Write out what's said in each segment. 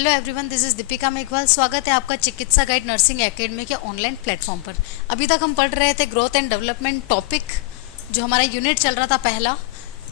Hello everyone, this is Deepika Meghwal. स्वागत है आपका चिकित्सा गाइड नर्सिंग एकेडमी के ऑनलाइन प्लेटफॉर्म पर। अभी तक हम पढ़ रहे थे ग्रोथ एंड डेवलपमेंट टॉपिक, जो हमारा यूनिट चल रहा था पहला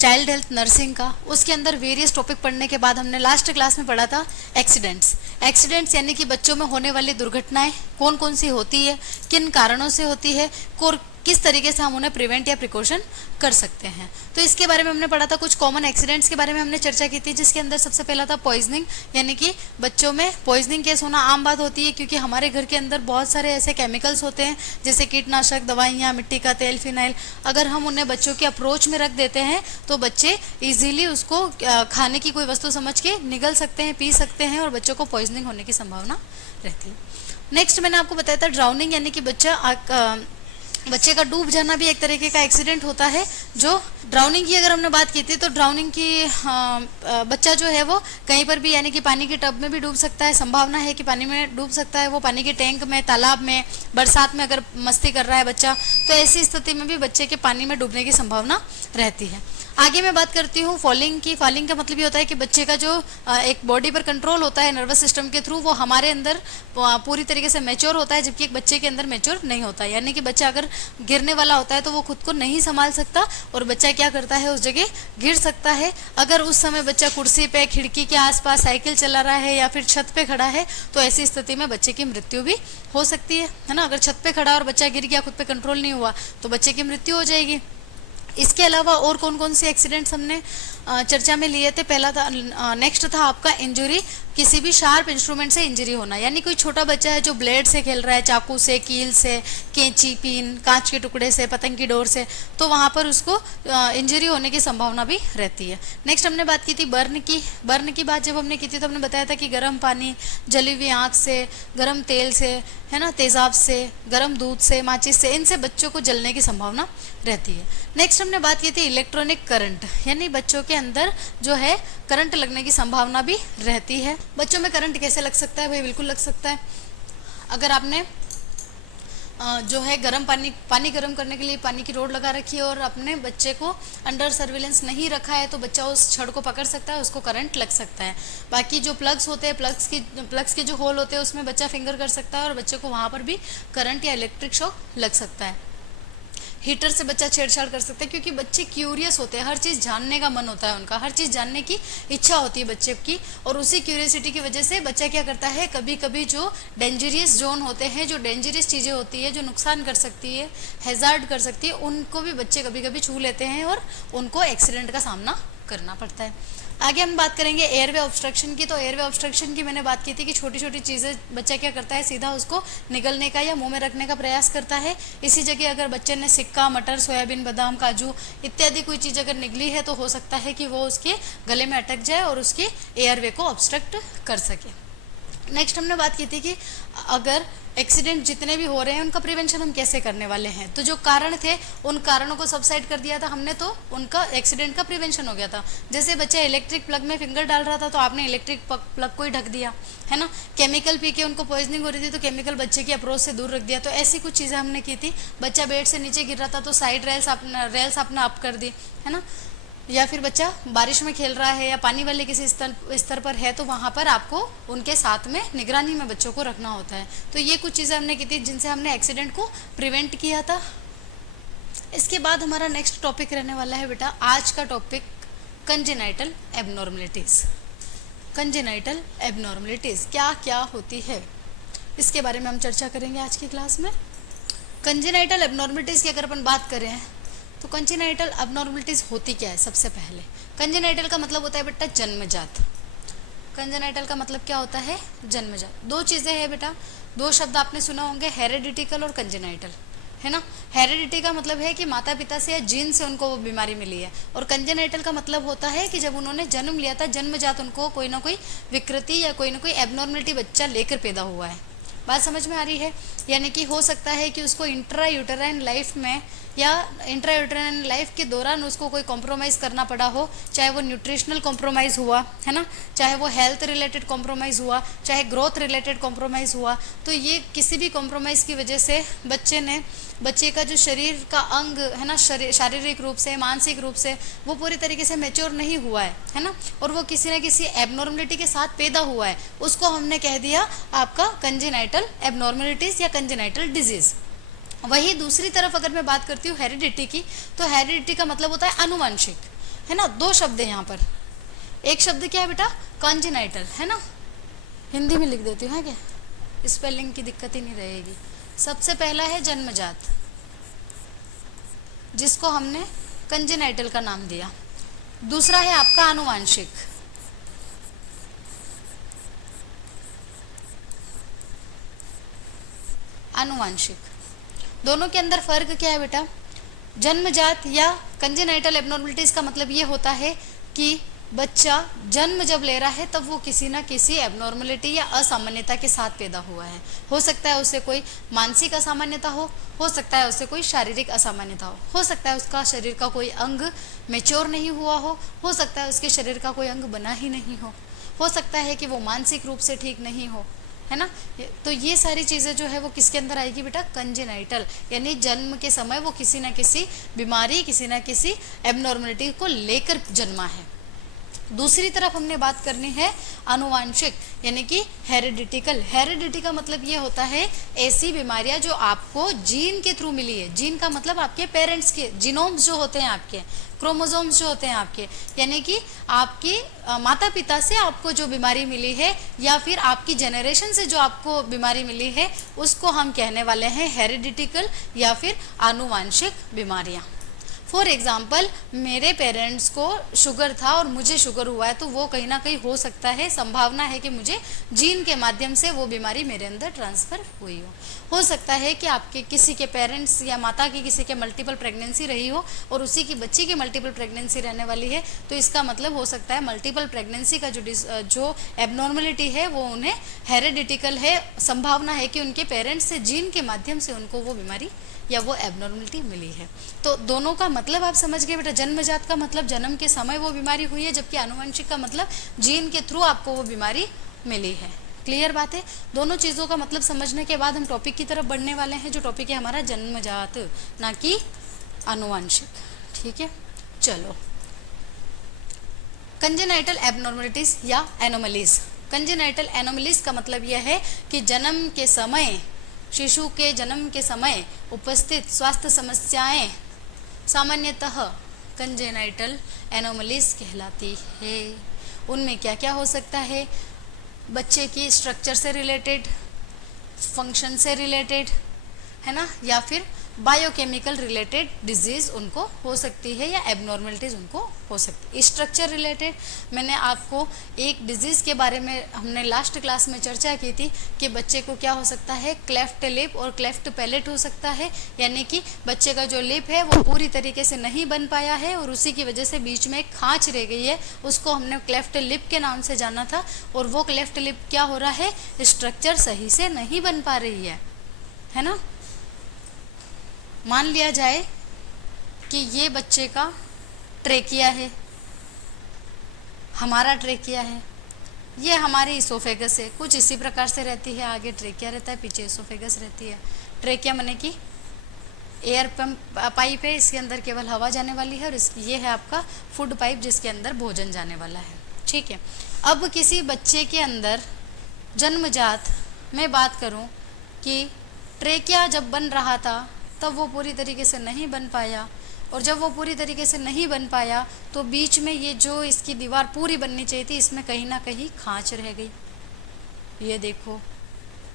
चाइल्ड हेल्थ नर्सिंग का। उसके अंदर वेरियस टॉपिक पढ़ने के बाद हमने लास्ट क्लास में पढ़ा था एक्सीडेंट्स यानी कि बच्चों में होने वाली दुर्घटनाएं कौन कौन सी होती है, किन कारणों से होती है और किस तरीके से हम उन्हें प्रिवेंट या प्रिकॉशन कर सकते हैं। तो इसके बारे में हमने पढ़ा था। कुछ कॉमन एक्सीडेंट्स के बारे में हमने चर्चा की थी, जिसके अंदर सबसे पहला था पॉइजनिंग, यानी कि बच्चों में पॉइजनिंग केस होना आम बात होती है, क्योंकि हमारे घर के अंदर बहुत सारे ऐसे केमिकल्स होते हैं जैसे कीटनाशक दवाइयाँ, मिट्टी का तेल, फिनाइल। अगर हम उन्हें बच्चों के अप्रोच में रख देते हैं तो बच्चे ईजिली उसको खाने की कोई वस्तु समझ के निगल सकते हैं, पी सकते हैं और बच्चों को पॉइजनिंग होने की संभावना रहती है। नेक्स्ट मैंने आपको बताया था ड्राउनिंग, यानी कि बच्चे का डूब जाना भी एक तरीके का एक्सीडेंट होता है। जो ड्राउनिंग की अगर हमने बात की थी तो ड्राउनिंग की बच्चा जो है वो कहीं पर भी, यानी कि पानी के टब में भी डूब सकता है, संभावना है कि पानी में डूब सकता है, वो पानी के टैंक में, तालाब में, बरसात में अगर मस्ती कर रहा है बच्चा, तो ऐसी स्थिति में भी बच्चे के पानी में डूबने की संभावना रहती है। आगे मैं बात करती हूँ फॉलिंग की। फॉलिंग का मतलब ये होता है कि बच्चे का जो एक बॉडी पर कंट्रोल होता है नर्वस सिस्टम के थ्रू, वो हमारे अंदर पूरी तरीके से मैच्योर होता है, जबकि एक बच्चे के अंदर मैच्योर नहीं होता है। यानी कि बच्चा अगर गिरने वाला होता है तो वो खुद को नहीं संभाल सकता और बच्चा क्या करता है, उस जगह गिर सकता है। अगर उस समय बच्चा कुर्सी पे, खिड़की के आसपास साइकिल चला रहा है या फिर छत पे खड़ा है तो ऐसी स्थिति में बच्चे की मृत्यु भी हो सकती है ना। अगर छत पे खड़ा और बच्चा गिर गया, खुद पे कंट्रोल नहीं हुआ, तो बच्चे की मृत्यु हो जाएगी। इसके अलावा और कौन कौन से एक्सीडेंट्स हमने चर्चा में लिए थे। पहला था, नेक्स्ट था आपका इंजरी, किसी भी शार्प इंस्ट्रूमेंट से इंजरी होना, यानी कोई छोटा बच्चा है जो ब्लेड से खेल रहा है, चाकू से, कील से, कैंची, पिन, कांच के टुकड़े से, पतंग की डोर से, तो वहाँ पर उसको इंजरी होने की संभावना भी रहती है। नेक्स्ट हमने बात की थी बर्न की बात जब हमने की थी तो हमने बताया था कि गर्म पानी, जली हुई आँख से, गर्म तेल से, है ना, तेजाब से, गर्म दूध से, माचिस से, इनसे बच्चों को जलने की संभावना रहती है। नेक्स्ट हमने बात की थी इलेक्ट्रॉनिक करंट, यानी बच्चों के अंदर जो है करंट लगने की संभावना भी रहती है। बच्चों में करंट कैसे लग सकता है भाई? बिल्कुल लग सकता है। अगर आपने जो है गर्म पानी गर्म करने के लिए पानी की रोड लगा रखी है और अपने बच्चे को अंडर सर्विलेंस नहीं रखा है तो बच्चा उस छड़ को पकड़ सकता है, उसको करंट लग सकता है। बाकी जो प्लग्स होते हैं, प्लग्स के जो होल होते हैं उसमें बच्चा फिंगर कर सकता है और बच्चे को वहाँ पर भी करंट या इलेक्ट्रिक शॉक लग सकता है। हीटर से बच्चा छेड़छाड़ कर सकता है, क्योंकि बच्चे क्यूरियस होते हैं, हर चीज़ जानने का मन होता है उनका, हर चीज़ जानने की इच्छा होती है बच्चे की, और उसी क्यूरियसिटी की वजह से बच्चा क्या करता है, कभी कभी जो डेंजरियस जोन होते हैं, जो डेंजरियस चीज़ें होती है, जो नुकसान कर सकती है, हैजार्ड कर सकती है, उनको भी बच्चे कभी कभी छू लेते हैं और उनको एक्सीडेंट का सामना करना पड़ता है। आगे हम बात करेंगे एयरवे ऑब्स्ट्रक्शन की। तो एयरवे ऑब्स्ट्रक्शन की मैंने बात की थी कि छोटी छोटी चीज़ें बच्चा क्या करता है, सीधा उसको निगलने का या मुंह में रखने का प्रयास करता है। इसी जगह अगर बच्चे ने सिक्का, मटर, सोयाबीन, बादाम, काजू इत्यादि कोई चीज़ अगर निगली है तो हो सकता है कि वो उसके गले में अटक जाए और उसके एयरवे को ऑब्स्ट्रक्ट कर सके। नेक्स्ट हमने बात की थी कि अगर एक्सीडेंट जितने भी हो रहे हैं उनका प्रिवेंशन हम कैसे करने वाले हैं। तो जो कारण थे उन कारणों को सबसाइड कर दिया था हमने, तो उनका एक्सीडेंट का प्रिवेंशन हो गया था। जैसे बच्चा इलेक्ट्रिक प्लग में फिंगर डाल रहा था तो आपने इलेक्ट्रिक प्लग को ही ढक दिया, है ना। केमिकल पी के उनको पॉइजनिंग हो रही थी तो केमिकल बच्चे की अप्रोच से दूर रख दिया। तो ऐसी कुछ चीज़ें हमने की थी। बच्चा बेड से नीचे गिर रहा था तो साइड रेल्स आपने अप कर दी, है ना। या फिर बच्चा बारिश में खेल रहा है या पानी वाले किसी स्तर पर है तो वहाँ पर आपको उनके साथ में निगरानी में बच्चों को रखना होता है। तो ये कुछ चीज़ें हमने की थी जिनसे हमने एक्सीडेंट को प्रिवेंट किया था। इसके बाद हमारा नेक्स्ट टॉपिक रहने वाला है बेटा, आज का topic congenital abnormalities. Congenital abnormalities क्या क्या होती है, इसके बारे में हम चर्चा करेंगे आज की क्लास में। कंजेनाइटल एबनॉर्मलिटीज़ की अगर अपन बात करें तो कंजेनाइटल एबनॉर्मलिटीज़ होती क्या है? सबसे पहले कंजेनाइटल का मतलब होता है बेटा जन्मजात। कंजेनाइटल का मतलब क्या होता है? जन्मजात। दो चीज़ें हैं बेटा, दो शब्द आपने सुना होंगे, हेरेडिटिकल और कंजेनाइटल, है ना। हेरेडिटी का मतलब है कि माता पिता से या जीन से उनको वो बीमारी मिली है, और कंजेनाइटल का मतलब होता है कि जब उन्होंने जन्म लिया था, जन्मजात उनको कोई ना कोई विकृति या कोई ना कोई एबनॉर्मलिटी बच्चा लेकर पैदा हुआ है। बात समझ में आ रही है? यानी कि हो सकता है कि उसको इंट्रा यूटेराइन लाइफ में या इंट्रायूटेराइन लाइफ के दौरान उसको कोई कॉम्प्रोमाइज़ करना पड़ा हो, चाहे वो न्यूट्रिशनल कॉम्प्रोमाइज़ हुआ है ना, चाहे वो हेल्थ रिलेटेड कॉम्प्रोमाइज़ हुआ, चाहे ग्रोथ रिलेटेड कॉम्प्रोमाइज़ हुआ, तो ये किसी भी कॉम्प्रोमाइज़ की वजह से बच्चे का जो शरीर का अंग है ना, शारीरिक रूप से, मानसिक रूप से वो पूरी तरीके से मैच्योर नहीं हुआ है ना, और वो किसी न किसी एबनॉर्मलिटी के साथ पैदा हुआ है, उसको हमने कह दिया आपका कंजेनाइटल एबनॉर्मलिटीज़ या कंजेनाइटल डिजीज़। वही दूसरी तरफ अगर मैं बात करती हूँ हेरिडिटी की, तो हेरिडिटी का मतलब होता है अनुवांशिक, है ना। दो शब्द है यहाँ पर, एक शब्द क्या है बेटा, कंजेनाइटल, है ना, हिंदी में लिख देती हूँ, है क्या, स्पेलिंग की दिक्कत ही नहीं रहेगी। सबसे पहला है जन्मजात, जिसको हमने कंजेनाइटल का नाम दिया। दूसरा है आपका आनुवांशिक, आनुवांशिक। दोनों के अंदर फर्क क्या है बेटा, जन्मजात या कंजेनाइटल एबनॉर्मलिटीज का मतलब ये होता है कि बच्चा जन्म जब ले रहा है तब वो किसी ना किसी एबनॉर्मलिटी या असामान्यता के साथ पैदा हुआ है। हो सकता है उसे कोई मानसिक असामान्यता हो सकता है उसे कोई शारीरिक असामान्यता हो सकता है उसका शरीर का कोई अंग मैच्योर नहीं हुआ हो सकता है उसके शरीर का कोई अंग बना ही नहीं हो सकता है कि वो मानसिक रूप से ठीक नहीं हो, है ना। तो ये सारी चीज़ें जो है वो किसके अंदर आएगी बेटा, कंजेनाइटल, यानी जन्म के समय वो किसी ना किसी बीमारी, किसी ना किसी एबनॉर्मलिटी को लेकर जन्मा है। दूसरी तरफ हमने बात करनी है आनुवांशिक, यानी कि हेरिडिटिकल। हेरिडिटी का मतलब ये होता है ऐसी बीमारियां जो आपको जीन के थ्रू मिली है। जीन का मतलब आपके पेरेंट्स के जीनोम्स जो होते हैं, आपके क्रोमोसोम्स जो होते हैं आपके, यानी कि आपके माता पिता से आपको जो बीमारी मिली है या फिर आपकी जनरेशन से जो आपको बीमारी मिली है, उसको हम कहने वाले हैं हेरिडिटिकल या फिर आनुवांशिक बीमारियां। फॉर एग्जाम्पल, मेरे पेरेंट्स को शुगर था और मुझे शुगर हुआ है, तो वो कहीं ना कहीं हो सकता है, संभावना है कि मुझे जीन के माध्यम से वो बीमारी मेरे अंदर ट्रांसफ़र हुई हो सकता है कि आपके किसी के पेरेंट्स या माता की किसी के मल्टीपल प्रेगनेंसी रही हो और उसी की बच्ची की मल्टीपल प्रेगनेंसी रहने वाली है, तो इसका मतलब हो सकता है मल्टीपल प्रेगनेंसी का जो एबनॉर्मलिटी है वो उन्हें हेरिडिटिकल है। संभावना है कि उनके पेरेंट्स से जीन के माध्यम से उनको वो बीमारी या वो एबनॉर्मलिटी मिली है। तो दोनों का मतलब आप समझ गए बेटा, जन्मजात का मतलब जन्म के समय वो बीमारी हुई है, जबकि आनुवंशिक का मतलब जीन के थ्रू आपको वो बीमारी मिली है। क्लियर बात है। दोनों चीज़ों का मतलब समझने के बाद हम टॉपिक की तरफ बढ़ने वाले हैं, जो टॉपिक है हमारा जन्मजात, ना कि आनुवंशिक। ठीक है, चलो। कंजेनाइटल एबनॉर्मलिटीज या एनोमलीज। कंजेनाइटल एनोमलीज का मतलब यह है कि जन्म के समय, शिशु के जन्म के समय उपस्थित स्वास्थ्य समस्याएं सामान्यतः कंजेनाइटल एनोमलीज कहलाती है। उनमें क्या क्या हो सकता है, बच्चे की स्ट्रक्चर से रिलेटेड, फंक्शन से रिलेटेड, है ना, या फिर बायोकेमिकल रिलेटेड डिजीज़ उनको हो सकती है या एबनॉर्मलिटीज़ उनको हो सकती है। स्ट्रक्चर रिलेटेड, मैंने आपको एक डिजीज़ के बारे में हमने लास्ट क्लास में चर्चा की थी कि बच्चे को क्या हो सकता है, क्लेफ्ट लिप और क्लेफ्ट पैलेट हो सकता है, यानी कि बच्चे का जो लिप है वो पूरी तरीके से नहीं बन पाया है और उसी की वजह से बीच में एक खाँच रह गई है, उसको हमने क्लेफ्ट लिप के नाम से जाना था। और वो क्लेफ्ट लिप क्या हो रहा है, स्ट्रक्चर सही से नहीं बन पा रही है ना। मान लिया जाए कि ये बच्चे का ट्रेकिया है, हमारा ट्रेकिया है, ये हमारी इसोफेगस है, कुछ इसी प्रकार से रहती है। आगे ट्रेकिया रहता है, पीछे इसोफेगस रहती है। ट्रेकिया माने कि एयर पंप पाइप है, इसके अंदर केवल हवा जाने वाली है, और ये है आपका फूड पाइप जिसके अंदर भोजन जाने वाला है। ठीक है, अब किसी बच्चे के अंदर जन्मजात मैं बात करूं कि ट्रेकिया जब बन रहा था तब वो पूरी तरीके से नहीं बन पाया, और जब वो पूरी तरीके से नहीं बन पाया तो बीच में ये जो इसकी दीवार पूरी बननी चाहिए थी, इसमें कहीं ना कहीं खाँच रह गई। ये देखो,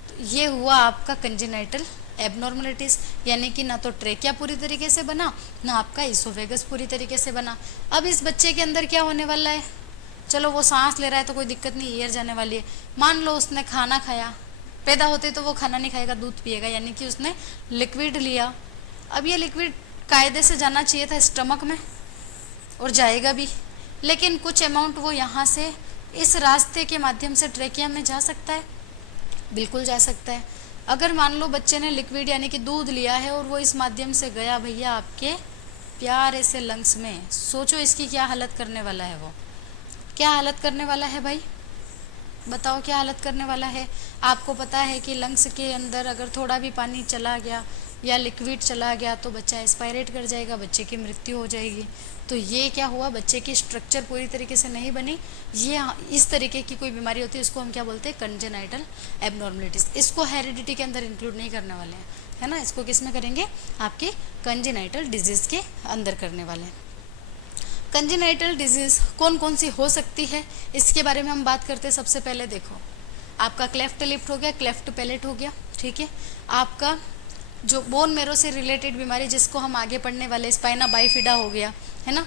तो ये हुआ आपका कंजेनाइटल एबनॉर्मलिटीज़, यानी कि ना तो ट्रेकिया पूरी तरीके से बना, ना आपका इसोफेगस पूरी तरीके से बना। अब इस बच्चे के अंदर क्या होने वाला है, चलो वो सांस ले रहा है तो कोई दिक्कत नहीं, एयर जाने वाली है। मान लो उसने खाना खाया, पैदा होते तो वो खाना नहीं खाएगा, दूध पिएगा, यानी कि उसने लिक्विड लिया। अब ये लिक्विड कायदे से जाना चाहिए था स्टमक में, और जाएगा भी, लेकिन कुछ अमाउंट वो यहाँ से इस रास्ते के माध्यम से ट्रेकिया में जा सकता है, बिल्कुल जा सकता है। अगर मान लो बच्चे ने लिक्विड यानी कि दूध लिया है और वो इस माध्यम से गया भैया आपके प्यारे से लंग्स में, सोचो इसकी क्या हालत करने वाला है। वो क्या हालत करने वाला है भाई, बताओ क्या हालत करने वाला है। आपको पता है कि लंग्स के अंदर अगर थोड़ा भी पानी चला गया या लिक्विड चला गया तो बच्चा एक्सपायरेट कर जाएगा, बच्चे की मृत्यु हो जाएगी। तो ये क्या हुआ, बच्चे की स्ट्रक्चर पूरी तरीके से नहीं बनी। ये इस तरीके की कोई बीमारी होती है, इसको हम क्या बोलते हैं, कंजेनाइटल एबनॉर्मलिटीज। इसको हेरिडिटी के अंदर इंक्लूड नहीं करने वाले हैं, है ना। इसको किस में करेंगे, आपके कंजेनाइटल डिजीज़ के अंदर करने वाले हैं। कंजेनाइटल डिजीज़ कौन कौन सी हो सकती है, इसके बारे में हम बात करते हैं। सबसे पहले देखो, आपका क्लेफ्ट लिप हो गया, क्लेफ्ट पैलेट हो गया, ठीक है। आपका जो बोन मेरो से रिलेटेड बीमारी जिसको हम आगे पढ़ने वाले, स्पाइना बाइफिडा हो गया, है ना।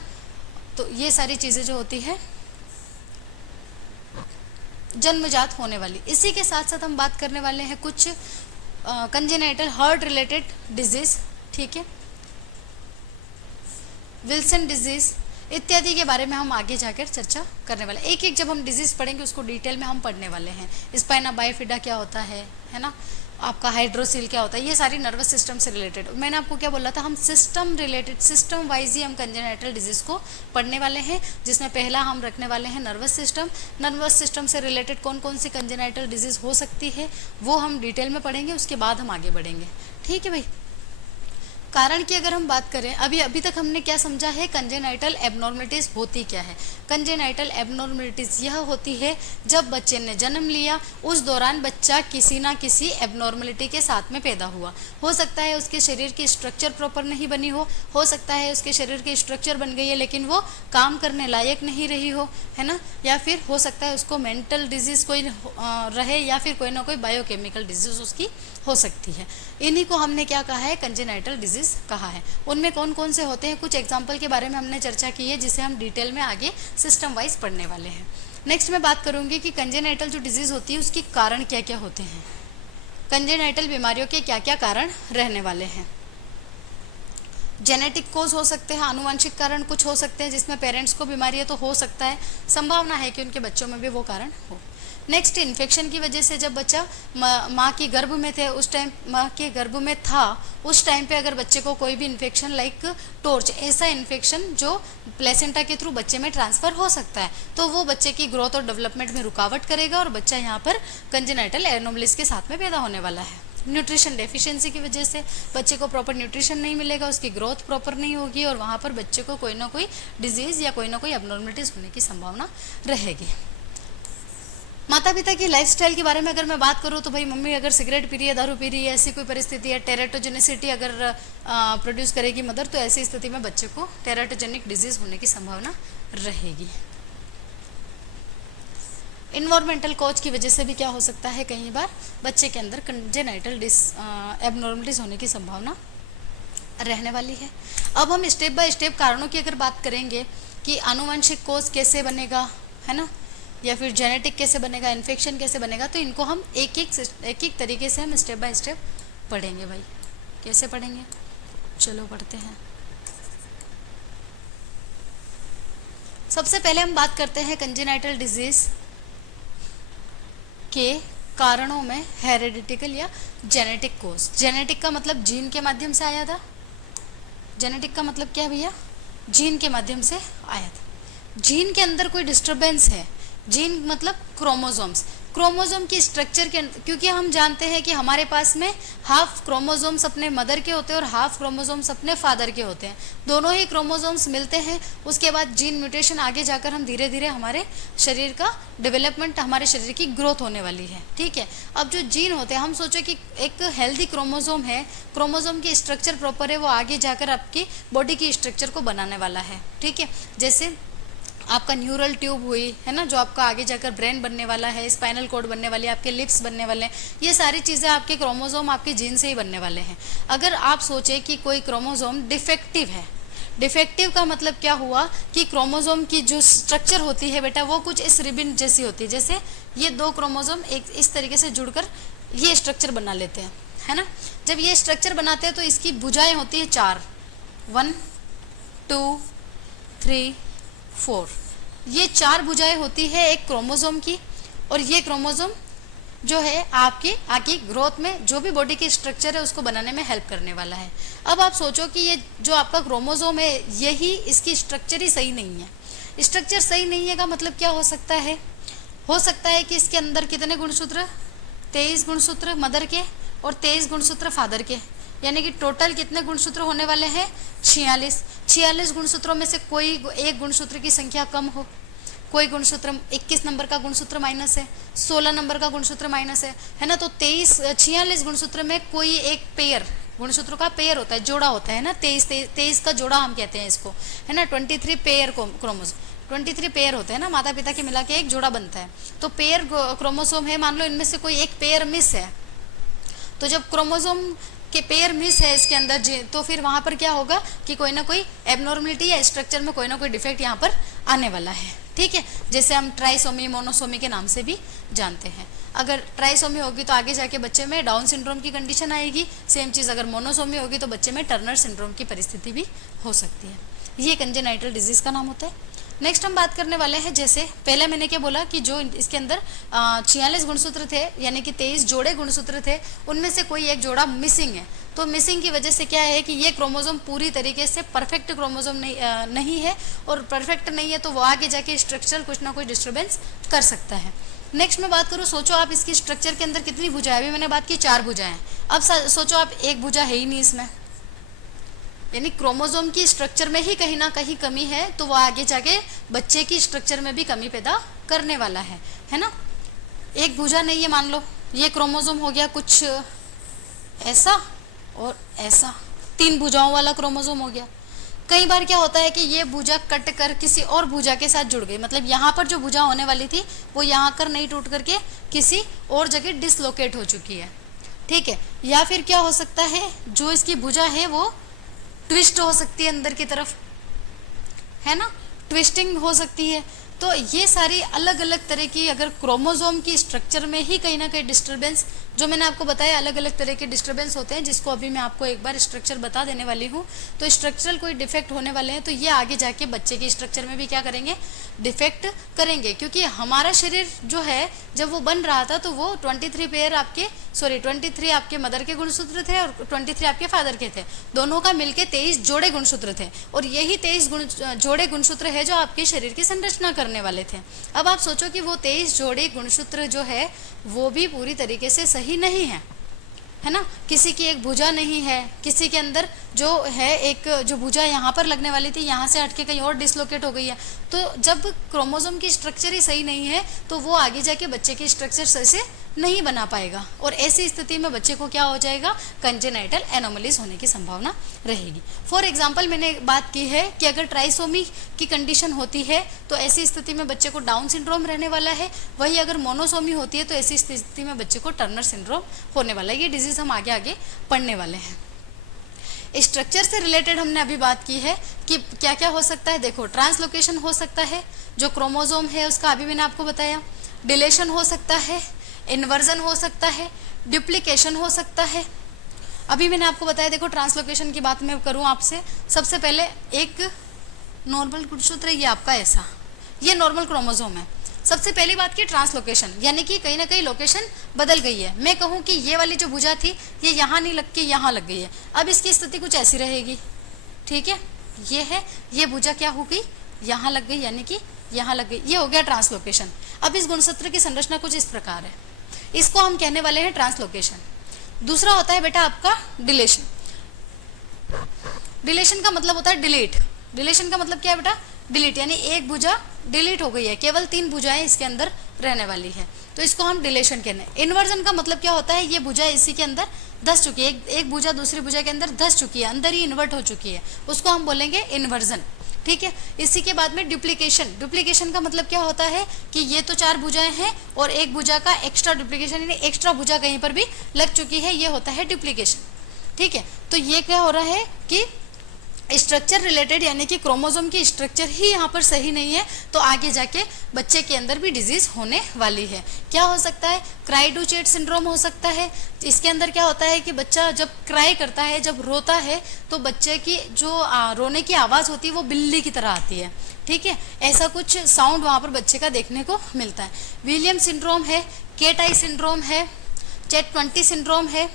तो ये सारी चीज़ें जो होती है जन्मजात होने वाली। इसी के साथ साथ हम बात करने वाले हैं कुछ कंजेनाइटल हार्ट रिलेटेड डिजीज़, ठीक है, विल्सन डिजीज़ इत्यादि के बारे में हम आगे जाकर चर्चा करने वाले हैं। एक एक जब हम डिजीज़ पढ़ेंगे उसको डिटेल में हम पढ़ने वाले हैं। स्पाइना बाइफिडा क्या होता है ना, आपका हाइड्रोसिल क्या होता है, ये सारी नर्वस सिस्टम से रिलेटेड। मैंने आपको क्या बोला था, हम सिस्टम रिलेटेड, सिस्टम वाइज ही हम कंजेनाइटल डिजीज़ को पढ़ने वाले हैं, जिसमें पहला हम रखने वाले हैं नर्वस सिस्टम। नर्वस सिस्टम से रिलेटेड कौन कौन सी कंजेनाइटल डिजीज़ हो सकती है वो हम डिटेल में पढ़ेंगे, उसके बाद हम आगे बढ़ेंगे, ठीक है भाई। कारण की अगर हम बात करें, अभी तक हमने क्या समझा है, कंजेनाइटल एबनॉर्मलिटीज़ होती क्या है। कंजेनाइटल एबनॉर्मलिटीज़ यह होती है जब बच्चे ने जन्म लिया उस दौरान बच्चा किसी ना किसी एबनॉर्मलिटी के साथ में पैदा हुआ। हो सकता है उसके शरीर की स्ट्रक्चर प्रॉपर नहीं बनी हो सकता है उसके शरीर की स्ट्रक्चर बन गई है लेकिन वो काम करने लायक नहीं रही हो, है ना। या फिर हो सकता है उसको मेंटल डिजीज़ कोई रहे, या फिर कोई ना कोई बायोकेमिकल डिजीज़ उसकी हो सकती है। इन्हीं को हमने क्या कहा है, कंजेनाइटल डिजीज़ कहा है। उनमें कौन कौन से होते हैं, कुछ एग्जाम्पल के बारे में हमने चर्चा की है, जिसे हम डिटेल में आगे सिस्टम वाइज पढ़ने वाले हैं। नेक्स्ट मैं बात करूंगी कि कंजेनाइटल जो डिजीज़ होती है उसके कारण क्या क्या होते हैं, कंजेनाइटल बीमारियों के क्या क्या कारण रहने वाले हैं। जेनेटिक कोज हो सकते हैं, आनुवंशिक कारण कुछ हो सकते हैं, जिसमें पेरेंट्स को बीमारी है तो हो सकता है, संभावना है कि उनके बच्चों में भी वो कारण हो। नेक्स्ट, इन्फेक्शन की वजह से जब बच्चा माँ के गर्भ में थे उस टाइम, माँ के गर्भ में था उस टाइम पे अगर बच्चे को कोई भी इन्फेक्शन लाइक टोर्च, ऐसा इन्फेक्शन जो प्लेसेंटा के थ्रू बच्चे में ट्रांसफ़र हो सकता है, तो वो बच्चे की ग्रोथ और डेवलपमेंट में रुकावट करेगा और बच्चा यहाँ पर कंजेनाइटल एनोमलीज के साथ में पैदा होने वाला है। न्यूट्रिशन डेफिशिएंसी की वजह से बच्चे को प्रॉपर न्यूट्रिशन नहीं मिलेगा, उसकी ग्रोथ प्रॉपर नहीं होगी और वहाँ पर बच्चे को कोई ना कोई डिजीज़ या कोई ना कोई एबनॉर्मलिटीज़ होने की संभावना रहेगी। माता पिता की लाइफस्टाइल के बारे में अगर मैं बात करूँ तो भाई मम्मी अगर सिगरेट पी रही है, दारू पी रही है, ऐसी कोई परिस्थिति है, टेराटोजेनिसिटी अगर प्रोड्यूस करेगी मदर, तो ऐसी स्थिति में बच्चे को टेराटोजेनिक डिजीज़ होने की संभावना रहेगी। इन्वायरमेंटल कॉज की वजह से भी क्या हो सकता है, कई बार बच्चे के अंदर कंजेनाइटल एबनॉर्मलिटीज़ होने की संभावना रहने वाली है। अब हम स्टेप बाय स्टेप कारणों की अगर बात करेंगे कि आनुवंशिक कोज कैसे बनेगा, है ना, या फिर जेनेटिक कैसे बनेगा, इन्फेक्शन कैसे बनेगा, तो इनको हम एक एक तरीके से हम स्टेप बाय स्टेप पढ़ेंगे भाई। कैसे पढ़ेंगे, चलो पढ़ते हैं। सबसे पहले हम बात करते हैं कंजेनाइटल डिजीज़ के कारणों में हेरेडिटिकल या जेनेटिक कोज। जेनेटिक का मतलब जीन के माध्यम से आया था। जेनेटिक का मतलब क्या है भैया, जीन के माध्यम से आया था। जीन के अंदर कोई डिस्टरबेंस है, जीन मतलब क्रोमोसोम्स, क्रोमोसोम की स्ट्रक्चर के, क्योंकि हम जानते हैं कि हमारे पास में हाफ क्रोमोसोम्स अपने मदर के होते हैं और हाफ क्रोमोसोम्स अपने फादर के होते हैं। दोनों ही क्रोमोसोम्स मिलते हैं, उसके बाद जीन म्यूटेशन आगे जाकर हम धीरे धीरे हमारे शरीर का डेवलपमेंट, हमारे शरीर की ग्रोथ होने वाली है, ठीक है। अब जो जीन होते हैं, हम सोचो कि एक हेल्दी क्रोमोसोम है, क्रोमोसोम की स्ट्रक्चर प्रॉपर है, वो आगे जाकर आपकी बॉडी की स्ट्रक्चर को बनाने वाला है, ठीक है। जैसे आपका न्यूरल ट्यूब हुई, है ना, जो आपका आगे जाकर ब्रेन बनने वाला है, स्पाइनल कॉर्ड बनने वाली है, आपके लिप्स बनने वाले हैं, ये सारी चीज़ें आपके क्रोमोसोम आपके जीन से ही बनने वाले हैं। अगर आप सोचें कि कोई क्रोमोसोम डिफेक्टिव है, डिफेक्टिव का मतलब क्या हुआ कि क्रोमोसोम की जो स्ट्रक्चर होती है बेटा वो कुछ इस रिबन जैसी होती है, जैसे ये दो क्रोमोसोम एक इस तरीके से जुड़कर ये स्ट्रक्चर बना लेते हैं, है ना। जब ये स्ट्रक्चर बनाते हैं तो इसकी भुजाएं होती है 4, 1 2 3 4, ये 4 भुजाएं होती है एक क्रोमोसोम की, और ये क्रोमोसोम जो है आपकी आगे ग्रोथ में जो भी बॉडी की स्ट्रक्चर है उसको बनाने में हेल्प करने वाला है। अब आप सोचो कि ये जो आपका क्रोमोसोम है यही इसकी स्ट्रक्चर ही सही नहीं है। स्ट्रक्चर सही नहीं है का मतलब क्या हो सकता है? हो सकता है कि इसके अंदर कितने गुणसूत्र, 23 गुणसूत्र मदर के और 23 गुणसूत्र फादर के, यानी कि टोटल कितने गुणसूत्र होने वाले हैं? 46 गुणसूत्रों में से कोई एक गुणसूत्र की संख्या कम हो, कोई गुणसूत्र 21 नंबर का गुणसूत्र माइनस है, 16 नंबर का गुणसूत्र माइनस है ना। तो 46 गुणसूत्र में कोई एक पेयर, गुणसूत्रों का पेयर होता है, जोड़ा होता है ना, 23 का जोड़ा हम कहते हैं इसको, है ना। 23 पेयर क्रोमोसोम, 23 पेयर होते हैं ना, माता पिता के मिला के एक जोड़ा बनता है। तो पेयर क्रोमोसोम है, मान लो इनमें से कोई एक पेयर मिस है, तो जब क्रोमोसोम के पेयर मिस है इसके अंदर जी, तो फिर वहाँ पर क्या होगा कि कोई ना कोई एबनॉर्मलिटी या स्ट्रक्चर में कोई ना कोई डिफेक्ट यहाँ पर आने वाला है, ठीक है। जैसे हम ट्राइसोमी, मोनोसोमी के नाम से भी जानते हैं। अगर ट्राइसोमी होगी तो आगे जाके बच्चे में डाउन सिंड्रोम की कंडीशन आएगी। सेम चीज़ अगर मोनोसोमी होगी तो बच्चे में टर्नर सिंड्रोम की परिस्थिति भी हो सकती है। ये कंजेनाइटल डिजीज़ का नाम होता है। नेक्स्ट हम बात करने वाले हैं, जैसे पहले मैंने क्या बोला कि जो इसके अंदर 46 गुणसूत्र थे, यानी कि 23 जोड़े गुणसूत्र थे, उनमें से कोई एक जोड़ा मिसिंग है। तो मिसिंग की वजह से क्या है कि ये क्रोमोसोम पूरी तरीके से परफेक्ट क्रोमोसोम नहीं है, और परफेक्ट नहीं है तो वो आगे जाके स्ट्रक्चर कुछ ना कुछ डिस्टर्बेंस कर सकता है। नेक्स्ट मैं बात करूँ, सोचो आप इसकी स्ट्रक्चर के अंदर कितनी भुजाएं, अभी मैंने बात की 4 भुजाएं, अब सोचो आप एक भुजा है ही नहीं इसमें, यानी क्रोमोसोम की स्ट्रक्चर में ही कहीं ना कहीं कमी है, तो वो आगे जाके बच्चे की स्ट्रक्चर में भी कमी पैदा करने वाला है ना। एक भुजा नहीं है, मान लो ये क्रोमोसोम हो गया कुछ ऐसा और ऐसा, 3 भुजाओं वाला क्रोमोसोम हो गया। कई बार क्या होता है कि ये भुजा कट कर किसी और भुजा के साथ जुड़ गई, मतलब यहाँ पर जो भुजा होने वाली थी वो यहाँ कर नहीं टूट करके किसी और जगह डिसलोकेट हो चुकी है, ठीक है। या फिर क्या हो सकता है, जो इसकी भुजा है वो ट्विस्ट हो सकती है अंदर की तरफ, है ना, ट्विस्टिंग हो सकती है। तो ये सारी अलग अलग तरह की, अगर क्रोमोसोम की स्ट्रक्चर में ही कहीं ना कहीं डिस्टर्बेंस, जो मैंने आपको बताया अलग अलग तरह के डिस्टर्बेंस होते हैं, जिसको अभी मैं आपको एक बार स्ट्रक्चर बता देने वाली हूँ। तो स्ट्रक्चरल कोई डिफेक्ट होने वाले हैं तो ये आगे जाके बच्चे के स्ट्रक्चर में भी क्या करेंगे, डिफेक्ट करेंगे। क्योंकि हमारा शरीर जो है जब वो बन रहा था तो वो 23 आपके मदर के गुणसूत्र थे और 23 आपके फादर के थे, दोनों का मिलके 23 जोड़े गुणसूत्र थे, और यही 23 जोड़े गुणसूत्र है जो आपके शरीर की संरचना करने वाले थे। अब आप सोचो कि वो 23 जोड़े गुणसूत्र जो है वो भी पूरी तरीके से सही नहीं है ना। किसी की एक भुजा नहीं है, किसी के अंदर जो है एक जो भुजा यहाँ पर लगने वाली थी यहाँ से हटके कहीं और डिसलोकेट हो गई है। तो जब क्रोमोसोम की स्ट्रक्चर ही सही नहीं है तो वो आगे जाके बच्चे की स्ट्रक्चर सही से नहीं बना पाएगा, और ऐसी स्थिति में बच्चे को क्या हो जाएगा, कंजेनाइटल एनोमलीज होने की संभावना रहेगी। फॉर एग्जाम्पल मैंने बात की है कि अगर ट्राइसोमी की कंडीशन होती है तो ऐसी स्थिति में बच्चे को डाउन सिंड्रोम रहने वाला है। वही अगर मोनोसोमी होती है तो ऐसी स्थिति में बच्चे को टर्नर सिंड्रोम होने वाला है। ये डिजीज हम आगे आगे पढ़ने वाले हैं। स्ट्रक्चर से रिलेटेड हमने अभी बात की है कि क्या क्या हो सकता है। देखो, ट्रांसलोकेशन हो सकता है, जो क्रोमोसोम है उसका अभी मैंने आपको बताया, डिलेशन हो सकता है, इन्वर्जन हो सकता है, डुप्लीकेशन हो सकता है। अभी मैंने आपको बताया, देखो ट्रांसलोकेशन की बात मैं करूं आपसे, सबसे पहले एक नॉर्मल गुणसूत्र है ये आपका ऐसा, ये नॉर्मल क्रोमोसोम है। सबसे पहली बात की ट्रांसलोकेशन, यानी कि कहीं ना कहीं लोकेशन बदल गई है। मैं कहूँ कि ये वाली जो भुजा थी ये यहाँ नहीं लग के यहाँ लग गई है, अब इसकी स्थिति कुछ ऐसी रहेगी, ठीक है। ये है, ये भुजा क्या हो गई, यहाँ लग गई, यानी कि यहाँ लग गई, ये हो गया ट्रांसलोकेशन। अब इस गुणसूत्र की संरचना कुछ इस प्रकार है, इसको हम कहने वाले हैं ट्रांसलोकेशन। दूसरा होता है बेटा आपका डिलेशन। डिलेशन का मतलब होता है डिलीट। डिलेशन का मतलब क्या है बेटा, डिलीट, यानी एक भुजा डिलीट हो गई है, केवल 3 भुजाएं इसके अंदर रहने वाली है, तो इसको हम डिलेशन कहते हैं। इन्वर्जन का मतलब क्या होता है, ये भुजा इसी के अंदर धस चुकी है, एक भुजा दूसरी भुजा के अंदर धस चुकी है, अंदर ही इन्वर्ट हो चुकी है, उसको हम बोलेंगे इन्वर्जन, ठीक है। इसी के बाद में डुप्लीकेशन। डुप्लीकेशन का मतलब क्या होता है कि ये तो 4 भुजाएं हैं और एक भुजा का एक्स्ट्रा डुप्लीकेशन, यानी एक्स्ट्रा भुजा कहीं पर भी लग चुकी है, ये होता है डुप्लीकेशन, ठीक है। तो ये क्या हो रहा है कि स्ट्रक्चर रिलेटेड, यानी कि क्रोमोसोम की स्ट्रक्चर ही यहाँ पर सही नहीं है, तो आगे जाके बच्चे के अंदर भी डिजीज होने वाली है। क्या हो सकता है, क्राई डू चैट सिंड्रोम हो सकता है। इसके अंदर क्या होता है कि बच्चा जब क्राई करता है, जब रोता है, तो बच्चे की जो रोने की आवाज़ होती है वो बिल्ली की तरह आती है, ठीक है। ऐसा कुछ साउंड वहाँ पर बच्चे का देखने को मिलता है। विलियम सिंड्रोम है, केट आई सिंड्रोम है, चैट 20 सिंड्रोम है,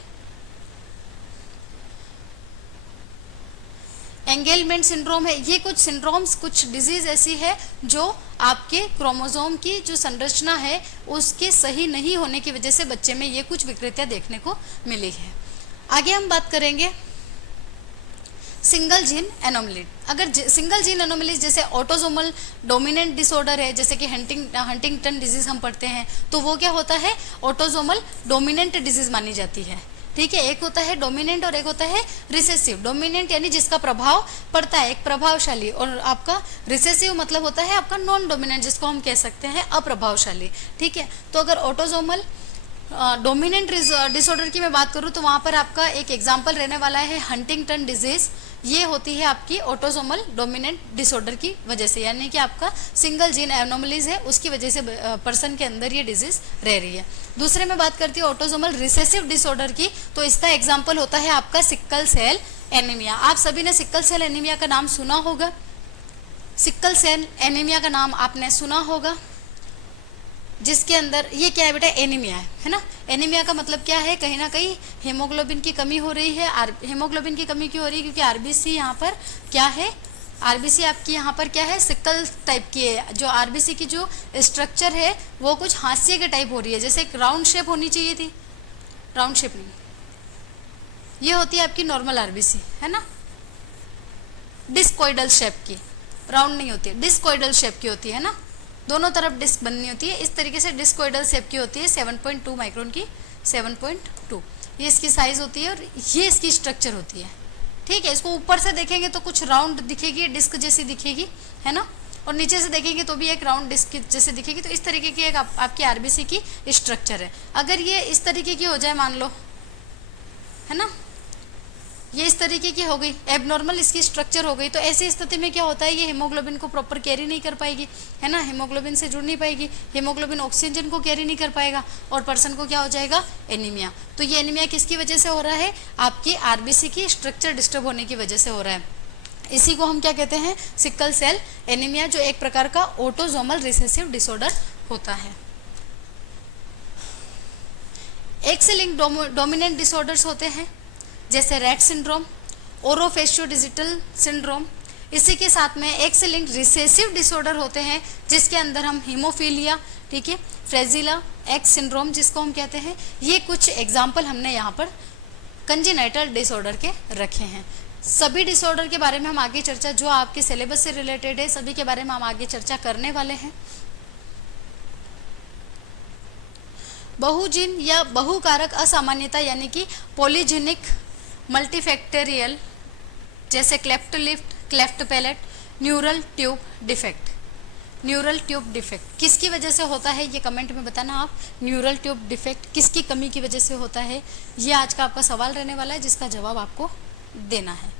एंगेलमेंट सिंड्रोम है। ये कुछ सिंड्रोम्स, कुछ डिजीज ऐसी है जो आपके क्रोमोसोम की जो संरचना है उसके सही नहीं होने की वजह से बच्चे में ये कुछ विकृतियां देखने को मिली है। आगे हम बात करेंगे सिंगल जीन एनोमली। अगर सिंगल जीन एनोमलीज जैसे ऑटोसोमल डोमिनेंट डिसऑर्डर है, जैसे कि हंटिंगटन डिजीज हम पढ़ते हैं, तो वो क्या होता है, ऑटोसोमल डोमिनेंट डिजीज मानी जाती है। ठीक है, एक होता है डोमिनेंट और एक होता है रिसेसिव। डोमिनेंट यानी जिसका प्रभाव पड़ता है, एक प्रभावशाली, और आपका रिसेसिव मतलब होता है आपका नॉन डोमिनेंट, जिसको हम कह सकते हैं अप्रभावशाली। ठीक है, तो अगर ऑटोसोमल डोमिनेंट डिसऑर्डर की मैं बात करूं तो वहां पर आपका एक एग्जांपल रहने वाला है हंटिंगटन डिजीज। ये होती है आपकी ऑटोसोमल डोमिनेंट डिसऑर्डर की वजह से, यानी कि आपका सिंगल जीन एनोमलीज है उसकी वजह से पर्सन के अंदर ये डिजीज रह रही है। दूसरे में बात करती हूँ ऑटोसोमल रिसेसिव डिसऑर्डर की, तो इसका एग्जाम्पल होता है आपका सिक्कल सेल एनीमिया। आप सभी ने सिक्कल सेल एनीमिया का नाम सुना होगा, सिक्कल सेल एनीमिया का नाम आपने सुना होगा, जिसके अंदर ये क्या है बेटा, एनीमिया है ना। एनीमिया का मतलब क्या है, कहीं ना कहीं हीमोग्लोबिन की कमी हो रही है। हीमोग्लोबिन की कमी क्यों हो रही है, क्योंकि आरबीसी यहाँ पर क्या है, आरबीसी आपकी यहाँ पर क्या है, सिक्कल टाइप की है। जो आरबीसी की जो स्ट्रक्चर है वो कुछ हांसिए के टाइप हो रही है, जैसे एक राउंड शेप होनी चाहिए थी, राउंड शेप नहीं, ये होती है आपकी नॉर्मल आरबीसी, है ना, डिस्कोइडल शेप की, राउंड नहीं होती है, डिस्कोइडल शेप की होती है ना, दोनों तरफ डिस्क बननी होती है, इस तरीके से डिस्कोइडल शेप की होती है, 7.2 माइक्रोन की, 7.2 ये इसकी साइज होती है और ये इसकी स्ट्रक्चर होती है। ठीक है, इसको ऊपर से देखेंगे तो कुछ राउंड दिखेगी, डिस्क जैसी दिखेगी, है ना, और नीचे से देखेंगे तो भी एक राउंड डिस्क जैसे दिखेगी। तो इस तरीके की एक आपकी आरबीसी की स्ट्रक्चर है। अगर ये इस तरीके की हो जाए मान लो, है ना, ये इस तरीके की हो गई, एबनॉर्मल इसकी स्ट्रक्चर हो गई, तो ऐसी स्थिति में क्या होता है, ये हीमोग्लोबिन को प्रॉपर कैरी नहीं कर पाएगी, है ना, हीमोग्लोबिन से जुड़ नहीं पाएगी, हीमोग्लोबिन ऑक्सीजन को कैरी नहीं कर पाएगा और पर्सन को क्या हो जाएगा, एनीमिया। तो ये एनीमिया किसकी वजह से हो रहा है, आपकी आरबीसी की स्ट्रक्चर डिस्टर्ब होने की वजह से हो रहा है। इसी को हम क्या कहते हैं, सिक्कल सेल एनीमिया, जो एक प्रकार का ऑटोसोमल रिसेसिव डिसऑर्डर होता है। एक से लिंक डोमिनेंट डिसऑर्डर्स होते हैं जैसे रेट सिंड्रोम, ओरोफेशियोडिजिटल सिंड्रोम। इसी के साथ में एक से लिंक रिसेसिव डिसऑर्डर होते हैं जिसके अंदर हम हीमोफीलिया, ठीक है, फ्रेजिला एक्स सिंड्रोम जिसको हम कहते हैं। ये कुछ एग्जाम्पल हमने यहाँ पर कंजेनाइटल डिसऑर्डर के रखे हैं। सभी डिसऑर्डर के बारे में हम आगे चर्चा, जो आपके सिलेबस से रिलेटेड है, सभी के बारे में हम आगे चर्चा करने वाले हैं। बहुजीन या बहुकारक असामान्यता यानी कि पॉलीजेनिक मल्टीफैक्टोरियल, जैसे cleft lift, cleft palate, neural tube defect. Neural tube defect किसकी वजह से होता है, ये कमेंट में बताना आप। न्यूरल ट्यूब डिफेक्ट किसकी कमी की वजह से होता है, ये आज का आपका सवाल रहने वाला है, जिसका जवाब आपको देना है।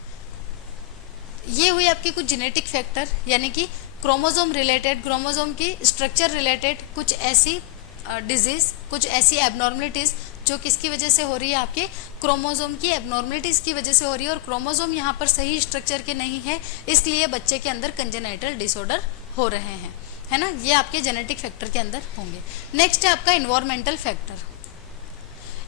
ये हुई आपकी कुछ जेनेटिक फैक्टर, यानी कि क्रोमोसोम रिलेटेड, क्रोमोसोम की स्ट्रक्चर रिलेटेड कुछ ऐसी डिजीज, कुछ ऐसी एबनॉर्मलिटीज़ जो किसकी वजह से हो रही है, आपके क्रोमोसोम की एबनॉर्मलिटीज़ की वजह से हो रही है। और क्रोमोसोम यहाँ पर सही स्ट्रक्चर के नहीं है, इसलिए बच्चे के अंदर कंजेनाइटल डिसऑर्डर हो रहे हैं, है ना। ये आपके जेनेटिक फैक्टर के अंदर होंगे। नेक्स्ट है आपका इन्वायरमेंटल फैक्टर।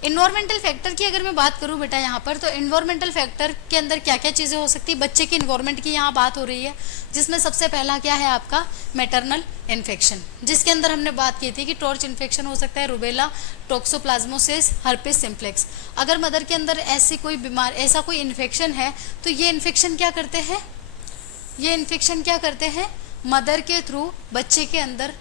इन्वायरमेंटल फैक्टर की अगर मैं बात करूं बेटा यहाँ पर, तो इन्वायरमेंटल फैक्टर के अंदर क्या क्या चीज़ें हो सकती है, बच्चे के इन्वायरमेंट की यहाँ बात हो रही है, जिसमें सबसे पहला क्या है आपका मैटरनल इन्फेक्शन, जिसके अंदर हमने बात की थी कि टॉर्च इन्फेक्शन हो सकता है, रुबेला, टोक्सोप्लाज्मोसिस, हर्पिस सिम्प्लेक्स। अगर मदर के अंदर ऐसी कोई बीमार, ऐसा कोई इन्फेक्शन है, तो ये इन्फेक्शन क्या करते हैं, ये इन्फेक्शन क्या करते हैं, मदर के थ्रू बच्चे के अंदर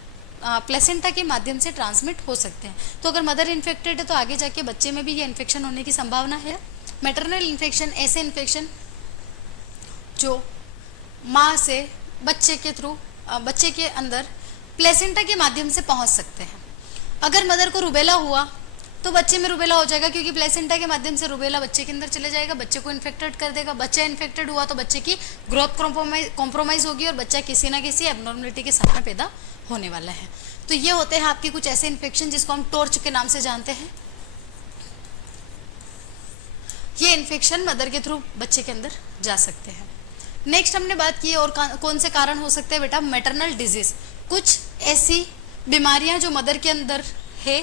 प्लेसेंटा के माध्यम से ट्रांसमिट हो सकते हैं। तो अगर मदर इन्फेक्टेड है तो आगे जाके बच्चे में भी ये इन्फेक्शन होने की संभावना है। मैटरनल इन्फेक्शन ऐसे इन्फेक्शन जो माँ से बच्चे के थ्रू, बच्चे के अंदर प्लेसेंटा के माध्यम से पहुंच सकते हैं। अगर मदर को रुबेला हुआ तो बच्चे में रुबेला हो जाएगा, क्योंकि प्लेसेंटा के माध्यम से रुबेला बच्चे के अंदर चले जाएगा, बच्चे को इन्फेक्टेड कर देगा। बच्चा इन्फेक्टेड हुआ तो बच्चे की ग्रोथ कॉम्प्रोमाइज होगी और बच्चा किसी ना किसी एबनॉर्मलिटी के साथ में पैदा होने वाला है। तो ये होते हैं आपके कुछ ऐसे इन्फेक्शन जिसको हम टॉर्च के नाम से जानते हैं। ये इन्फेक्शन मदर के थ्रू बच्चे के अंदर जा सकते हैं। नेक्स्ट हमने बात की और कौन से कारण हो सकते हैं बेटा, मैटरनल डिजीज, कुछ ऐसी बीमारियां जो मदर के अंदर है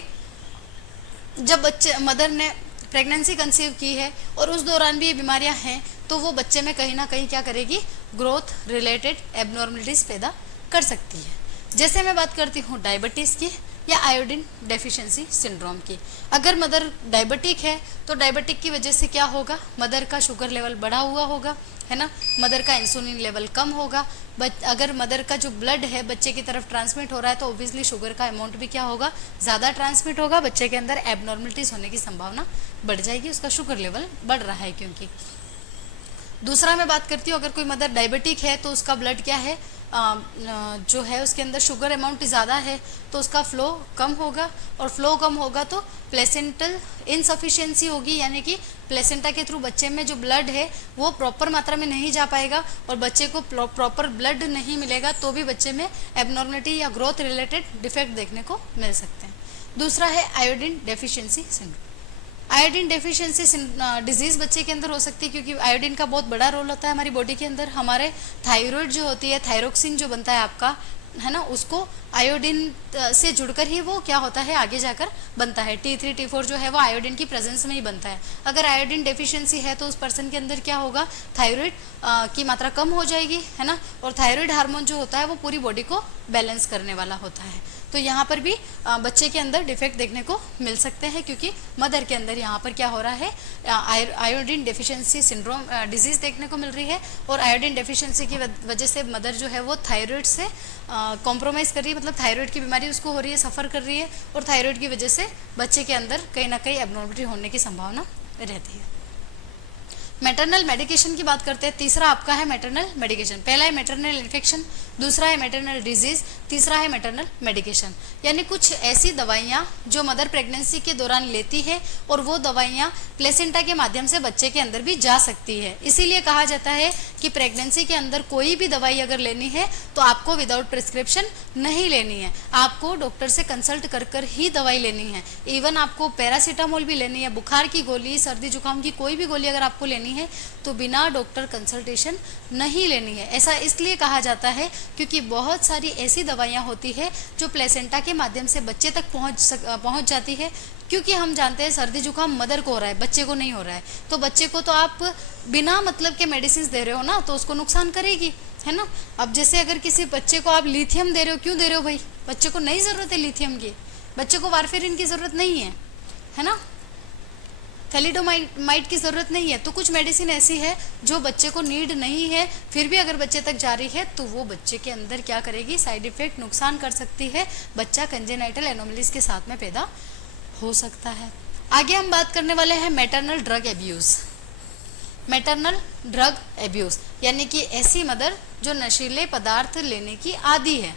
जब बच्चे मदर ने प्रेगनेंसी कंसीव की है और उस दौरान भी ये बीमारियां हैं, तो वो बच्चे में कहीं ना कहीं क्या करेगी, ग्रोथ रिलेटेड एबनॉर्मलिटीज़ पैदा कर सकती है। जैसे मैं बात करती हूँ डायबिटीज़ की या आयोडीन डेफिशिएंसी सिंड्रोम की। अगर मदर डायबिटिक है तो डायबिटिक की वजह से क्या होगा, मदर का शुगर लेवल बढ़ा हुआ होगा, है ना, मदर का इंसुलिन लेवल कम होगा। अगर मदर का जो ब्लड है बच्चे की तरफ ट्रांसमिट हो रहा है तो ऑब्वियसली शुगर का अमाउंट भी क्या होगा, ज़्यादा ट्रांसमिट होगा, बच्चे के अंदर एबनॉर्मलिटीज़ होने की संभावना बढ़ जाएगी, उसका शुगर लेवल बढ़ रहा है क्योंकि। दूसरा मैं बात करती हूँ, अगर कोई मदर डायबिटिक है तो उसका ब्लड क्या है, जो है उसके अंदर शुगर अमाउंट ज़्यादा है तो उसका फ्लो कम होगा, और फ्लो कम होगा तो प्लेसेंटल इनसफिशिएंसी होगी, यानी कि प्लेसेंटा के थ्रू बच्चे में जो ब्लड है वो प्रॉपर मात्रा में नहीं जा पाएगा और बच्चे को प्रॉपर ब्लड नहीं मिलेगा, तो भी बच्चे में एबनॉर्मलिटी या ग्रोथ रिलेटेड डिफेक्ट देखने को मिल सकते हैं। दूसरा है iodine deficiency syndrome. Iodine deficiency disease बच्चे के अंदर हो सकती है क्योंकि आयोडीन का बहुत बड़ा रोल होता है हमारी बॉडी के अंदर। हमारे थायराइड जो होती है, थायरोक्सिन जो बनता है आपका, है ना, उसको आयोडीन से जुड़कर ही वो क्या होता है आगे जाकर बनता है। T3 T4 जो है वो आयोडीन की प्रेजेंस में ही बनता है। अगर आयोडीन डेफिशिएंसी है तो उस पर्सन के अंदर क्या होगा, थायराइड की मात्रा कम हो जाएगी, है ना, और थायराइड हार्मोन जो होता है वो पूरी बॉडी को बैलेंस करने वाला होता है। तो यहाँ पर भी बच्चे के अंदर डिफेक्ट देखने को मिल सकते हैं क्योंकि मदर के अंदर यहाँ पर क्या हो रहा है, आयोडीन डेफिशिएंसी सिंड्रोम डिजीज़ देखने को मिल रही है, और आयोडीन डेफिशिएंसी की वजह से मदर जो है वो थायराइड से कॉम्प्रोमाइज़ कर रही है, मतलब थायराइड की बीमारी उसको हो रही है, सफ़र कर रही है, और थायराइड की वजह से बच्चे के अंदर कहीं ना कहीं एबनॉर्मलिटी होने की संभावना रहती है। मैटरनल मेडिकेशन की बात करते हैं। तीसरा आपका है मैटरनल मेडिकेशन। पहला है मैटरनल इन्फेक्शन, दूसरा है मैटरनल डिजीज़, तीसरा है मैटरनल मेडिकेशन। यानी कुछ ऐसी दवाइयाँ जो मदर प्रेगनेंसी के दौरान लेती है और वो दवाइयाँ प्लेसेंटा के माध्यम से बच्चे के अंदर भी जा सकती है। इसीलिए कहा जाता है कि प्रेगनेंसी के अंदर कोई भी दवाई अगर लेनी है तो आपको विदाउट प्रिस्क्रिप्शन नहीं लेनी है, आपको डॉक्टर से कंसल्ट कर कर ही दवाई लेनी है। इवन आपको पैरासीटामोल भी लेनी है, बुखार की गोली, सर्दी जुकाम की कोई भी गोली अगर आपको लेनी है तो बिना डॉक्टर कंसल्टेशन नहीं लेनी है। ऐसा इसलिए कहा जाता है क्योंकि बहुत सारी ऐसी दवाइयाँ होती है जो प्लेसेंटा के माध्यम से बच्चे तक पहुंच जाती है, क्योंकि हम जानते हैं सर्दी जुकाम मदर को हो रहा है, बच्चे को नहीं हो रहा है, तो बच्चे को तो आप बिना मतलब के मेडिसिन दे रहे हो ना, तो उसको नुकसान करेगी, है ना। अब जैसे अगर किसी बच्चे को आप लिथियम दे रहे हो, क्यों दे रहे हो भाई, बच्चे को नहीं ज़रूरत है लिथियम की, बच्चे को वारफेरिन की ज़रूरत नहीं है ना, थैलिडोमाइड की ज़रूरत नहीं है। तो कुछ मेडिसिन ऐसी है जो बच्चे को नीड नहीं है, फिर भी अगर बच्चे तक जा रही है तो वो बच्चे के अंदर क्या करेगी, साइड इफ़ेक्ट, नुकसान कर सकती है, बच्चा कंजेनाइटल एनोमलीज के साथ में पैदा हो सकता है। आगे हम बात करने वाले हैं maternal drug abuse. Maternal drug abuse यानी कि ऐसी मदर जो नशीले पदार्थ लेने की आदी है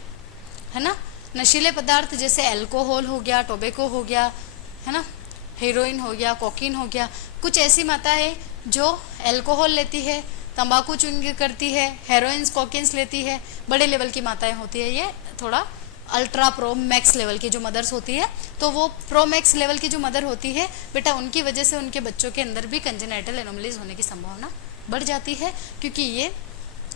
ना, नशीले पदार्थ जैसे अल्कोहल हो गया, टोबैको हो गया, है ना, हेरोइन हो गया, कोकीन हो गया। कुछ ऐसी माता है जो अल्कोहल लेती है, तंबाकू च्युइंग करती है, हेरोइंस कोकिन्स लेती है, बड़े लेवल की माताएं होती है। ये थोड़ा अल्ट्रा प्रो मैक्स लेवल की जो मदर्स होती है, तो वो प्रो मैक्स लेवल की जो मदर होती है बेटा, उनकी वजह से उनके बच्चों के अंदर भी कंजेनाइटल एनोमलीज होने की संभावना बढ़ जाती है, क्योंकि ये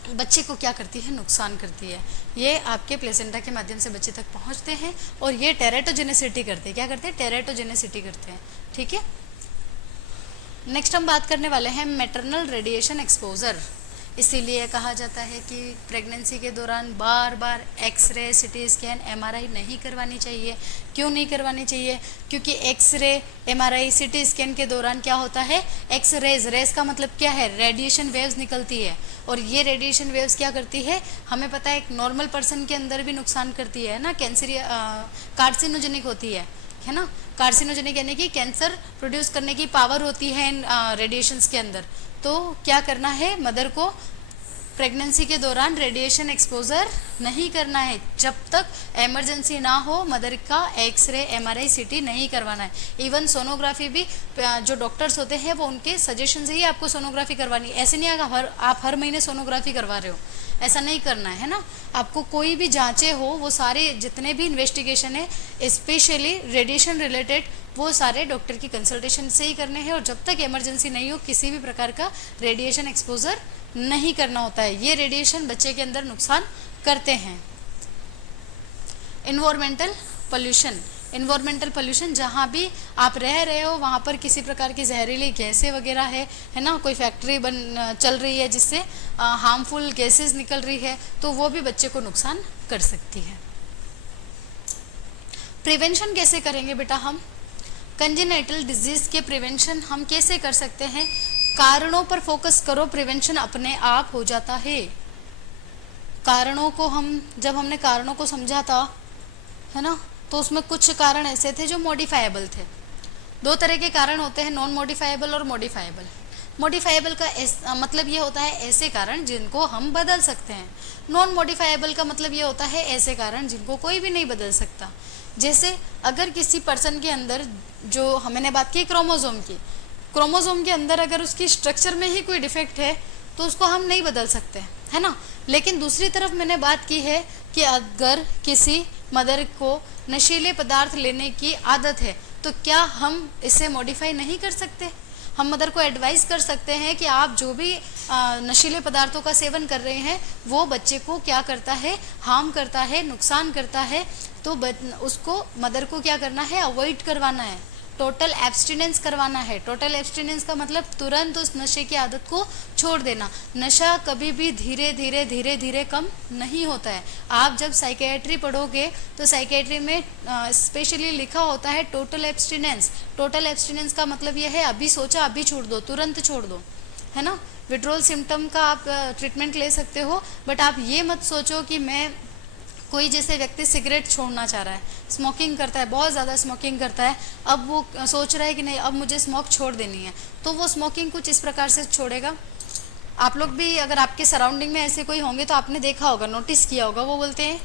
बच्चे को क्या करती है, नुकसान करती है। ये आपके प्लेसेंटा के माध्यम से बच्चे तक पहुंचते हैं और ये टेरेटोजेनेसिटी करते हैं। क्या करते हैं, टेरेटोजेनेसिटी करते हैं, ठीक है। नेक्स्ट हम बात करने वाले हैं मैटरनल रेडिएशन एक्सपोजर। इसीलिए कहा जाता है कि प्रेगनेंसी के दौरान बार बार एक्सरे, सिटी स्कैन, एमआरआई नहीं करवानी चाहिए। क्यों नहीं करवानी चाहिए, क्योंकि एक्सरे, एमआरआई, सिटी स्कैन के दौरान क्या होता है, एक्सरेज, रेज का मतलब क्या है, रेडिएशन वेव्स निकलती है, और ये रेडिएशन वेव्स क्या करती है, हमें पता है एक नॉर्मल पर्सन के अंदर भी नुकसान करती है ना, कैंसर कार्सिनोजेनिक होती है ना, कार्सिनोजेनिक यानी कि कैंसर प्रोड्यूस करने की पावर होती है इन रेडिएशंस के अंदर। तो क्या करना है, मदर को प्रेगनेंसी के दौरान रेडिएशन एक्सपोजर नहीं करना है। जब तक इमरजेंसी ना हो मदर का एक्सरे, एमआरआई, सिटी नहीं करवाना है। इवन सोनोग्राफी भी जो डॉक्टर्स होते हैं वो उनके सजेशन से ही आपको सोनोग्राफी करवानी है। ऐसे नहीं आगा आप हर महीने सोनोग्राफी करवा रहे हो, ऐसा नहीं करना है ना। आपको कोई भी जांचें हो, वो सारे जितने भी इन्वेस्टिगेशन है स्पेशली रेडिएशन रिलेटेड, वो सारे डॉक्टर की कंसल्टेशन से ही करने हैं, और जब तक इमरजेंसी नहीं हो किसी भी प्रकार का रेडिएशन एक्सपोजर नहीं करना होता है। ये रेडिएशन बच्चे के अंदर नुकसान करते हैं। इन्वायरमेंटल पोल्यूशन इन्वायरमेंटल पोल्यूशन, जहाँ भी आप रह रहे हो वहाँ पर किसी प्रकार की जहरीली गैसें वगैरह है ना, कोई फैक्ट्री चल रही है जिससे हार्मफुल गैसेस निकल रही है, तो वो भी बच्चे को नुकसान कर सकती है। प्रिवेंशन कैसे करेंगे बेटा हम? कंजेनाइटल डिजीज के प्रिवेंशन हम कैसे कर सकते हैं? कारणों पर फोकस करो, प्रिवेंशन अपने आप हो जाता है। कारणों को जब हमने कारणों को समझा था, है ना, तो उसमें कुछ कारण ऐसे थे जो मॉडिफाइबल थे। दो तरह के कारण होते हैं, नॉन मॉडिफाइबल और मॉडिफाइबल। मॉडिफाइबल का मतलब ये होता है ऐसे कारण जिनको हम बदल सकते हैं। नॉन मॉडिफाइबल का मतलब ये होता है ऐसे कारण जिनको कोई भी नहीं बदल सकता। जैसे अगर किसी पर्सन के अंदर, जो हमने बात की क्रोमोसोम की, क्रोमोसोम के अंदर अगर उसकी स्ट्रक्चर में ही कोई डिफेक्ट है तो उसको हम नहीं बदल सकते, है ना। लेकिन दूसरी तरफ मैंने बात की है कि अगर किसी मदर को नशीले पदार्थ लेने की आदत है तो क्या हम इसे मॉडिफाई नहीं कर सकते? हम मदर को एडवाइस कर सकते हैं कि आप जो भी नशीले पदार्थों का सेवन कर रहे हैं वो बच्चे को क्या करता है, हार्म करता है, नुकसान करता है, तो उसको मदर को क्या करना है, अवॉइड करवाना है, टोटल एब्सटिनेंस करवाना है। टोटल एब्सटिनेंस का मतलब तुरंत उस नशे की आदत को छोड़ देना। नशा कभी भी धीरे धीरे धीरे धीरे कम नहीं होता है। आप जब साइकियाट्री पढ़ोगे तो साइकियाट्री में स्पेशली लिखा होता है टोटल एब्सटिनेंस। टोटल एब्सटिनेंस का मतलब यह है अभी सोचा अभी छोड़ दो, तुरंत छोड़ दो, है ना। विड्रॉल सिम्टम का आप ट्रीटमेंट ले सकते हो, बट आप ये मत सोचो कि मैं, कोई जैसे व्यक्ति सिगरेट छोड़ना चाह रहा है, स्मोकिंग करता है, बहुत ज़्यादा स्मोकिंग करता है, अब वो सोच रहा है कि नहीं अब मुझे स्मोक छोड़ देनी है, तो वो स्मोकिंग कुछ इस प्रकार से छोड़ेगा। आप लोग भी अगर आपके सराउंडिंग में ऐसे कोई होंगे तो आपने देखा होगा, नोटिस किया होगा, वो बोलते हैं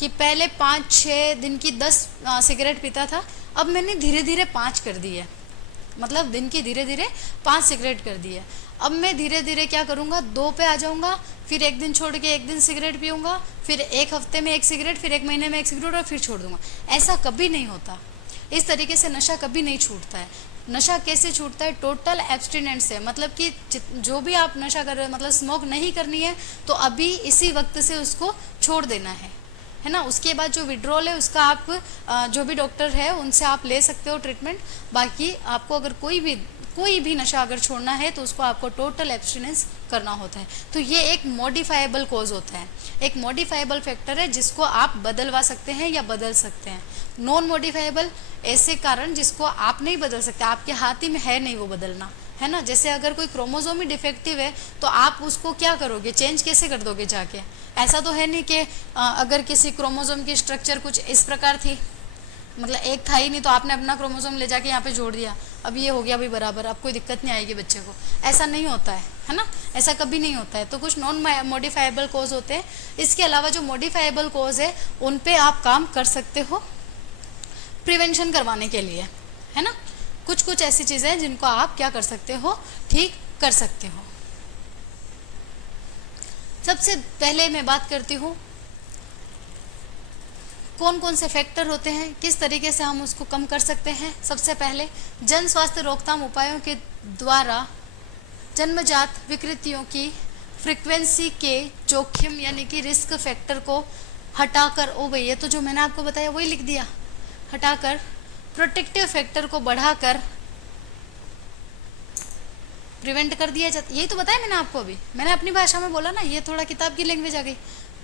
कि पहले 5-6 दिन की 10 सिगरेट पीता था, अब मैंने धीरे धीरे 5 कर दी है, मतलब दिन की धीरे धीरे 5 सिगरेट कर दी है। अब मैं धीरे धीरे क्या करूँगा, 2 पे आ जाऊँगा, फिर एक दिन छोड़ के एक दिन सिगरेट पीऊँगा, फिर एक हफ्ते में 1 सिगरेट, फिर 1 महीने में 1 सिगरेट और फिर छोड़ दूँगा। ऐसा कभी नहीं होता। इस तरीके से नशा कभी नहीं छूटता है। नशा कैसे छूटता है? टोटल एब्सटिनेंस से, मतलब कि जो भी आप नशा कर रहे हो, मतलब स्मोक नहीं करनी है तो अभी इसी वक्त से उसको छोड़ देना है ना। उसके बाद जो विड्रॉल है उसका आप जो भी डॉक्टर है उनसे आप ले सकते हो ट्रीटमेंट। बाकी आपको अगर कोई भी नशा अगर छोड़ना है तो उसको आपको टोटल एब्सटिनेंस करना होता है। तो ये एक मॉडिफाइबल कॉज होता है, एक मॉडिफाइबल फैक्टर है जिसको आप बदलवा सकते हैं या बदल सकते हैं। नॉन मॉडिफाइबल ऐसे कारण जिसको आप नहीं बदल सकते, आपके हाथ ही में है नहीं वो बदलना, है ना। जैसे अगर कोई क्रोमोसोम ही डिफेक्टिव है तो आप उसको क्या करोगे, चेंज कैसे कर दोगे जाके? ऐसा तो है नहीं कि अगर किसी क्रोमोसोम की स्ट्रक्चर कुछ इस प्रकार थी, मतलब एक था ही नहीं तो आपने अपना क्रोमोसोम ले जाके यहाँ पे जोड़ दिया, अब ये हो गया भाई बराबर, अब कोई दिक्कत नहीं आएगी बच्चे को, ऐसा नहीं होता है ना, ऐसा कभी नहीं होता है। तो कुछ नॉन मॉडिफाइबल कॉज होते हैं। इसके अलावा जो मॉडिफाइबल कॉज है उन पे आप काम कर सकते हो प्रिवेंशन करवाने के लिए, है ना। कुछ ऐसी चीज़ें हैं जिनको आप क्या कर सकते हो, ठीक कर सकते हो। सबसे पहले मैं बात करती हूँ कौन कौन से फैक्टर होते हैं, किस तरीके से हम उसको कम कर सकते हैं। सबसे पहले जन स्वास्थ्य रोकथाम उपायों के द्वारा जन्मजात विकृतियों की फ्रीक्वेंसी के जोखिम यानी कि रिस्क फैक्टर को हटाकर, ओ भाई ये तो जो मैंने आपको बताया वही लिख दिया, हटाकर प्रोटेक्टिव फैक्टर को बढ़ाकर प्रिवेंट कर दिया जाता। यही तो बताया मैंने आपको, अभी मैंने अपनी भाषा में बोला ना, ये थोड़ा किताब की लैंग्वेज आ गई।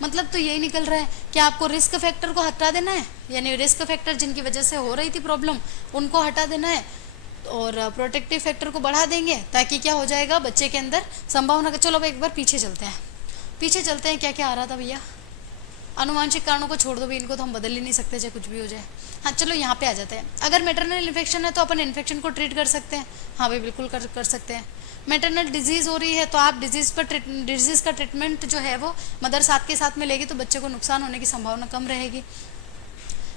मतलब तो यही निकल रहा है कि आपको रिस्क फैक्टर को हटा देना है, यानी रिस्क फैक्टर जिनकी वजह से हो रही थी प्रॉब्लम उनको हटा देना है और प्रोटेक्टिव फैक्टर को बढ़ा देंगे, ताकि क्या हो जाएगा बच्चे के अंदर संभावना का। चलो अब एक बार पीछे चलते हैं, क्या क्या आ रहा था भैया। अनुवांशिक कारणों को छोड़ दो भाई, इनको तो हम बदल ही नहीं सकते चाहे कुछ भी हो जाए। हाँ चलो यहाँ पे आ जाते हैं। अगर मैटरनल इन्फेक्शन है तो अपन इन्फेक्शन को ट्रीट कर सकते हैं, हाँ भाई बिल्कुल कर सकते हैं। मैटरनल डिजीज़ हो रही है तो आप डिजीज़ का ट्रीटमेंट जो है वो मदर साथ के साथ में लेगी तो बच्चे को नुकसान होने की संभावना कम रहेगी।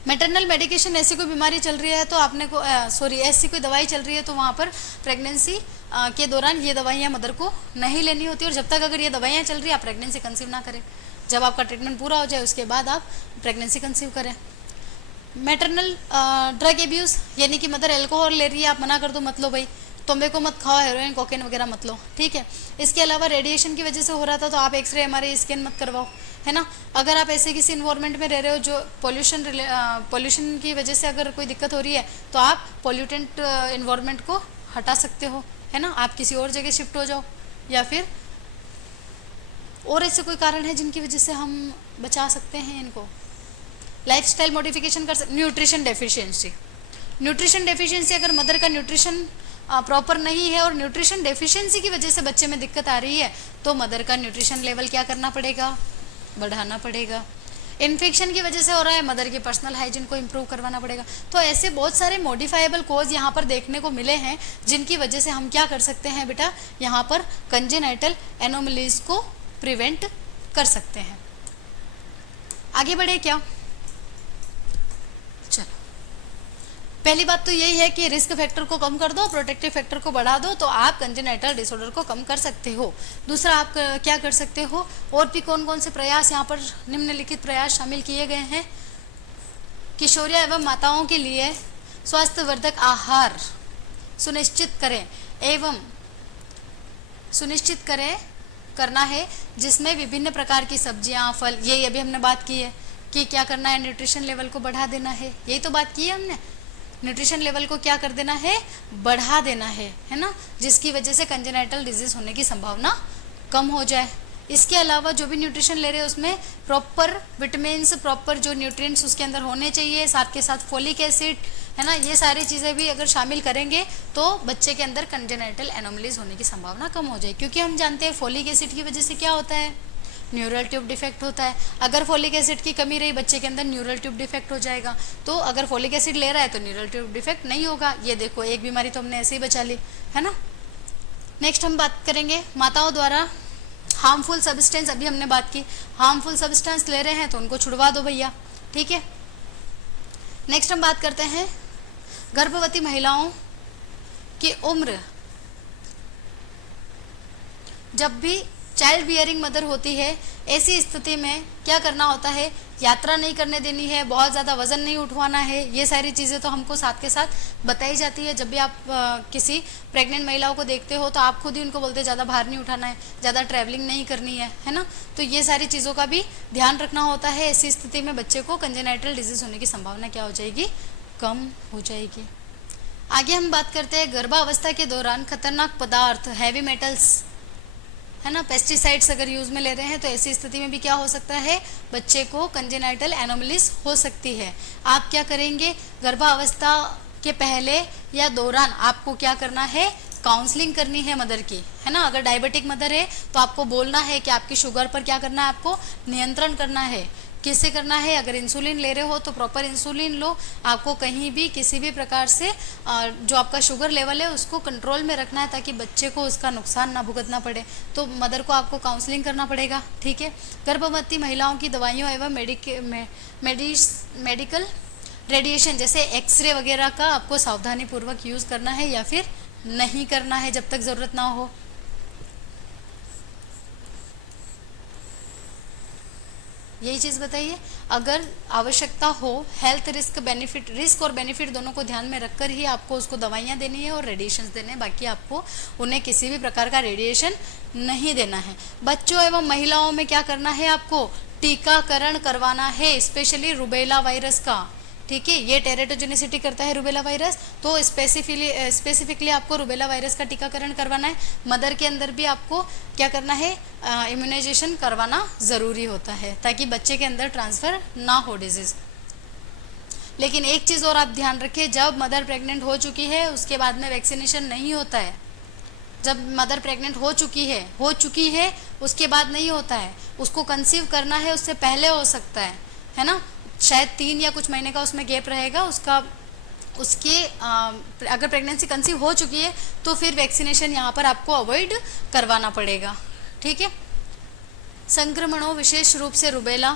मैटरनल मेडिकेशन, ऐसी कोई बीमारी चल रही है तो आपने को ऐसी कोई दवाई चल रही है तो वहाँ पर प्रेगनेंसी के दौरान ये दवाइयाँ मदर को नहीं लेनी होती, और जब तक अगर ये दवाइयाँ चल रही है आप प्रेगनेंसी कंसीव ना करें। जब आपका ट्रीटमेंट पूरा हो जाए उसके बाद आप प्रेगनेंसी कंसीव करें। मैटरनल ड्रग एब्यूज़, यानी कि मदर एल्कोहल ले रही है, आप मना कर दो मत लो भाई, तंबाकू मत खाओ, हेरोइन कोकेन वगैरह मत लो, ठीक है। इसके अलावा रेडिएशन की वजह से हो रहा था तो आप एक्सरे MRI स्कैन मत करवाओ, है ना। अगर आप ऐसे किसी इन्वायरमेंट में रह रहे हो जो पोल्यूशन की वजह से अगर कोई दिक्कत हो रही है तो आप पोल्यूटेंट इन्वायरमेंट को हटा सकते हो, है ना। आप किसी और जगह शिफ्ट हो जाओ, या फिर और ऐसे कोई कारण है जिनकी वजह से हम बचा सकते हैं इनको। लाइफस्टाइल मॉडिफिकेशन कर सकते। न्यूट्रिशन डेफिशिएंसी अगर मदर का न्यूट्रिशन प्रॉपर नहीं है और न्यूट्रिशन डेफिशिएंसी की वजह से बच्चे में दिक्कत आ रही है तो मदर का न्यूट्रिशन लेवल क्या करना पड़ेगा, बढ़ाना पड़ेगा। इन्फेक्शन की वजह से हो रहा है, मदर की पर्सनल हाइजीन को इम्प्रूव करवाना पड़ेगा। तो ऐसे बहुत सारे मॉडिफाइबल कॉज यहाँ पर देखने को मिले हैं जिनकी वजह से हम क्या कर सकते हैं बेटा, यहाँ पर कंजेनाइटल एनोमलीज को प्रिवेंट कर सकते हैं। आगे बढ़े क्या? चलो, पहली बात तो यही है कि रिस्क फैक्टर को कम कर दो, प्रोटेक्टिव फैक्टर को बढ़ा दो, तो आप कंजेनाइटल डिसऑर्डर को कम कर सकते हो। दूसरा आप क्या कर सकते हो, और भी कौन कौन से प्रयास यहाँ पर निम्नलिखित प्रयास शामिल किए गए हैं। किशोरियों एवं माताओं के लिए स्वास्थ्यवर्धक आहार सुनिश्चित करें एवं सुनिश्चित करें करना है, जिसमें विभिन्न प्रकार की सब्जियां, फल, ये अभी हमने बात की है कि क्या करना है, न्यूट्रिशन लेवल को बढ़ा देना है। यही तो बात की है हमने, न्यूट्रिशन लेवल को क्या कर देना है, बढ़ा देना है ना, जिसकी वजह से कंजेनाइटल डिजीज होने की संभावना कम हो जाए। इसके अलावा जो भी न्यूट्रिशन ले रहे हैं उसमें प्रॉपर विटामिन्स, प्रॉपर जो न्यूट्रिएंट्स उसके अंदर होने चाहिए, साथ के साथ फोलिक एसिड, है ना, ये सारी चीज़ें भी अगर शामिल करेंगे तो बच्चे के अंदर कंजेनाइटल एनोमलीज होने की संभावना कम हो जाए। क्योंकि हम जानते हैं फोलिक एसिड की वजह से क्या होता है, न्यूरल ट्यूब डिफेक्ट होता है। अगर फोलिक एसिड की कमी रही बच्चे के अंदर न्यूरल ट्यूब डिफेक्ट हो जाएगा। तो अगर फोलिक एसिड ले रहा है तो न्यूरल ट्यूब डिफेक्ट नहीं होगा। ये देखो, एक बीमारी तो हमने ऐसे ही बचा ली, है ना। नेक्स्ट हम बात करेंगे माताओं द्वारा हार्मफुल सब्सटेंस। अभी हमने बात की, हार्मफुल सब्सटेंस ले रहे हैं तो उनको छुड़वा दो भैया, ठीक है। नेक्स्ट हम बात करते हैं गर्भवती महिलाओं की उम्र। जब भी चाइल्ड बियरिंग मदर होती है, ऐसी स्थिति में क्या करना होता है, यात्रा नहीं करने देनी है, बहुत ज़्यादा वज़न नहीं उठवाना है। ये सारी चीज़ें तो हमको साथ के साथ बताई जाती है। जब भी आप किसी प्रेग्नेंट महिलाओं को देखते हो तो आप खुद ही उनको बोलते हैं ज़्यादा भार नहीं उठाना है, ज़्यादा ट्रैवलिंग नहीं करनी है ना। तो ये सारी चीज़ों का भी ध्यान रखना होता है। ऐसी स्थिति में बच्चे को कंजेनाइटल डिजीज़ होने की संभावना क्या हो जाएगी, कम हो जाएगी। आगे हम बात करते हैं गर्भावस्था के दौरान खतरनाक पदार्थ, हैवी मेटल्स, है ना, पेस्टिसाइड्स अगर यूज में ले रहे हैं तो ऐसी स्थिति में भी क्या हो सकता है, बच्चे को कंजेनाइटल एनोमलीज हो सकती है। आप क्या करेंगे, गर्भावस्था के पहले या दौरान आपको क्या करना है, काउंसलिंग करनी है मदर की, है ना। अगर डायबिटिक मदर है तो आपको बोलना है कि आपकी शुगर पर क्या करना है, आपको नियंत्रण करना है। किससे करना है, अगर इंसुलिन ले रहे हो तो प्रॉपर इंसुलिन लो। आपको कहीं भी किसी भी प्रकार से जो आपका शुगर लेवल है उसको कंट्रोल में रखना है ताकि बच्चे को उसका नुकसान ना भुगतना पड़े। तो मदर को आपको काउंसलिंग करना पड़ेगा, ठीक है। गर्भवती महिलाओं की दवाइयों एवं मेडिकल रेडिएशन जैसे एक्सरे वगैरह का आपको सावधानी पूर्वक यूज़ करना है या फिर नहीं करना है जब तक ज़रूरत ना हो। यही चीज़ बताइए। अगर आवश्यकता हो, हेल्थ रिस्क और बेनिफिट दोनों को ध्यान में रखकर ही आपको उसको दवाइयाँ देनी है और रेडिएशन देने हैं। बाकी आपको उन्हें किसी भी प्रकार का रेडिएशन नहीं देना है। बच्चों एवं महिलाओं में क्या करना है, आपको टीकाकरण करवाना है, स्पेशली रूबेला वायरस का, ठीक है। ये टेरेटोजेनिसिटी करता है रूबेला वायरस, तो स्पेसिफिकली आपको रूबेला वायरस का टीकाकरण करवाना है। मदर के अंदर भी आपको क्या करना है, इम्यूनाइजेशन करवाना ज़रूरी होता है ताकि बच्चे के अंदर ट्रांसफ़र ना हो डिजीज़। लेकिन एक चीज़ और आप ध्यान रखें, जब मदर प्रेग्नेंट हो चुकी है उसके बाद में वैक्सीनेशन नहीं होता है। जब मदर प्रेग्नेंट हो चुकी है उसके बाद नहीं होता है। उसको कंसीव करना है उससे पहले हो सकता है ना। शायद 3 या कुछ महीने का उसमें गैप रहेगा उसके अगर प्रेगनेंसी कंसीव हो चुकी है तो फिर वैक्सीनेशन यहाँ पर आपको अवॉइड करवाना पड़ेगा, ठीक है। संक्रमणों विशेष रूप से रूबेला,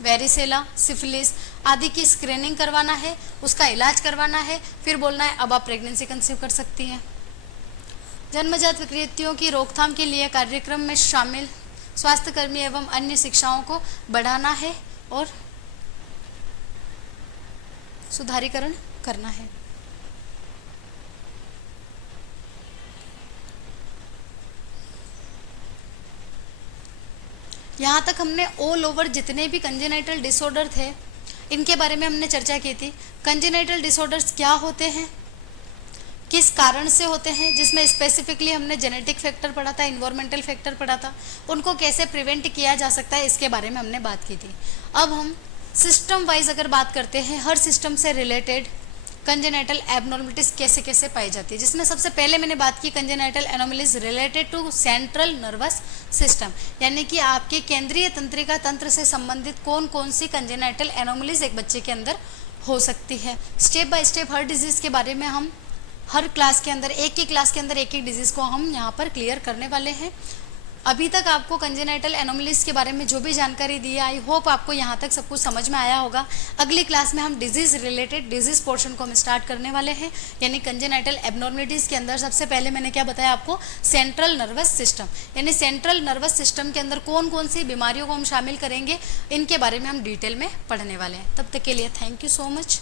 वेरिसेला, सिफिलिस आदि की स्क्रीनिंग करवाना है, उसका इलाज करवाना है, फिर बोलना है अब आप प्रेगनेंसी कंसीव कर सकती हैं। जन्मजात विकृतियों की रोकथाम के लिए कार्यक्रम में शामिल स्वास्थ्यकर्मी एवं अन्य शिक्षाओं को बढ़ाना है और सुधारीकरण करना है। यहाँ तक हमने ऑल ओवर जितने भी कंजेनाइटल डिसऑर्डर थे इनके बारे में हमने चर्चा की थी। कंजेनाइटल डिसऑर्डर्स क्या होते हैं, किस कारण से होते हैं, जिसमें स्पेसिफिकली हमने जेनेटिक फैक्टर पढ़ा था, इन्वायरमेंटल फैक्टर पढ़ा था, उनको कैसे प्रिवेंट किया जा सकता है इसके बारे में हमने बात की थी। अब हम सिस्टम वाइज अगर बात करते हैं, हर सिस्टम से रिलेटेड कंजेनाइटल एबनॉर्मलिटीज कैसे कैसे पाई जाती है, जिसमें सबसे पहले मैंने बात की congenital anomalies related to central nervous system, यानी कि आपके केंद्रीय तंत्रिका तंत्र से संबंधित कौन कौन सी कंजेनाइटल एनोमलीज एक बच्चे के अंदर हो सकती है। Step by step her disease के बारे में हम हर क्लास के अंदर एक एक डिजीज़ को हम यहाँ पर क्लियर करने वाले हैं। अभी तक आपको कंजेनाइटल एनोमलीज के बारे में जो भी जानकारी दी है, आई होप आपको यहाँ तक सब कुछ समझ में आया होगा। अगली क्लास में हम डिजीज़ रिलेटेड डिजीज़ पोर्शन को हम स्टार्ट करने वाले हैं, यानी कंजेनाइटल एबनॉर्मलिटीज़ के अंदर सबसे पहले मैंने क्या बताया आपको, सेंट्रल नर्वस सिस्टम, यानी सेंट्रल नर्वस सिस्टम के अंदर कौन कौन सी बीमारियों को हम शामिल करेंगे, इनके बारे में हम डिटेल में पढ़ने वाले हैं। तब तक के लिए थैंक यू सो मच।